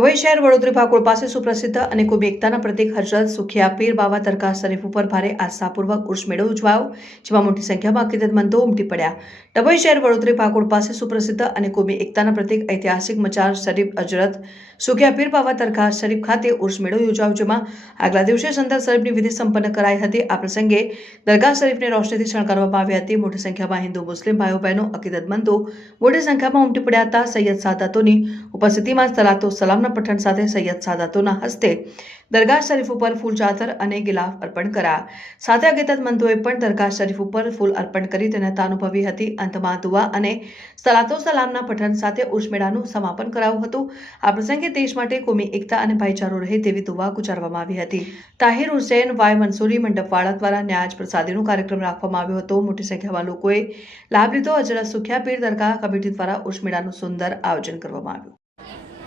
ડભોઈ શહેર વડોદરી ભાગોળ પાસે સુપ્રસિદ્ધ અને કુબી એકતાના પ્રતિક હજરત સુખિયા પીર બાબા દરગાહ શરીફ ઉપર ભારે આસ્થાપૂર્વક ઉર્ષ મેળો ઉજવાયો, જેમાં મોટી સંખ્યામાં અકીદતમંદો ઉમટી પડ્યા. ડભોઈ શહેર વડોદરી ભાગોળ પાસે સુપ્રસિદ્ધ અને કુબી એકતાના પ્રતિક ઐતિહાસિક મચાર શરીફ હજરત સુખિયા પીર બાબા દરગાહ શરીફ ખાતે ઉર્ષ મેળો યોજાયો, જેમાં આગલા દિવસે સંદર શરીફની વિધિ સંપન્ન કરાઈ હતી. આ પ્રસંગે દરગાહ શરીફને રોશનીથી શણગારવામાં આવી હતી. મોટી સંખ્યામાં હિન્દુ, મુસ્લિમ ભાઈઓ બહેનો અકીદતમંદો મોટી સંખ્યામાં ઉમટી પડ્યા હતા. સૈયદ સાદાતોની ઉપસ્થિતિમાં સલાતો સલામના પઠન સાથે સૈયદ સાદાતોના હસ્તે દરગાહ શરીફ ઉપર ફૂલ ચાદર અને ગિલાફ અર્પણ કરા સાથે અગેતતમંદોએ પણ દરગાહ શરીફ ઉપર ફૂલ અર્પણ કરી તેને અનુભવી હતી. અંતમાં દુઆ અને સલાતો સલામના પઠન સાથે ઉષ્મેળાનું સમાપન કરાયું હતું. આ પ્રસંગે દેશ માટે કોમી એકતા અને ભાઈચારો રહે તેવી દુઆ ગુજારવામાં આવી હતી. તાહિર હુસેન, વાય મંસૂરી મંડપવાળા દ્વારા ન્યાજ પ્રસાદીનો કાર્યક્રમ રાખવામાં આવ્યો હતો. મોટી સંખ્યામાં લોકોએ લાભ લીધો. હજરત સુખ્યા પીર દરગાહ કમિટી દ્વારા ઉષ્મેળાનું સુંદર આયોજન કરવામાં આવ્યું.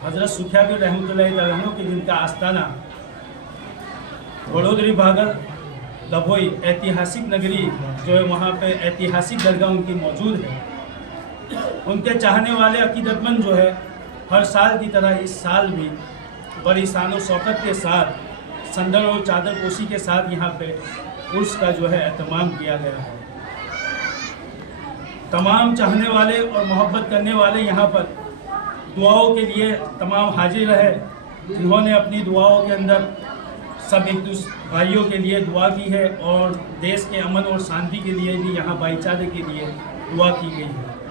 हज़रत सुखियाबी रहमतुल्लाहि तआला के जिनका आस्थाना वडोदरी भागल दभोई ऐतिहासिक नगरी जो है वहाँ पे ऐतिहासिक दरगाह उनकी मौजूद है। उनके चाहने वाले अकीदतमंद जो है, हर साल की तरह इस साल भी बड़ी शान शौकत के साथ संदर और चादर पोशी के साथ यहाँ पे उर्स का जो है अहतमाम किया गया है। तमाम चाहने वाले और मोहब्बत करने वाले यहाँ पर दुआओं के लिए तमाम हाजिर रहे जिन्होंने अपनी दुआओं के अंदर सब एक दूसरे भाइयों के लिए दुआ की है और देश के अमन और शांति के लिए भी, यहाँ भाईचारे के लिए दुआ की गई है।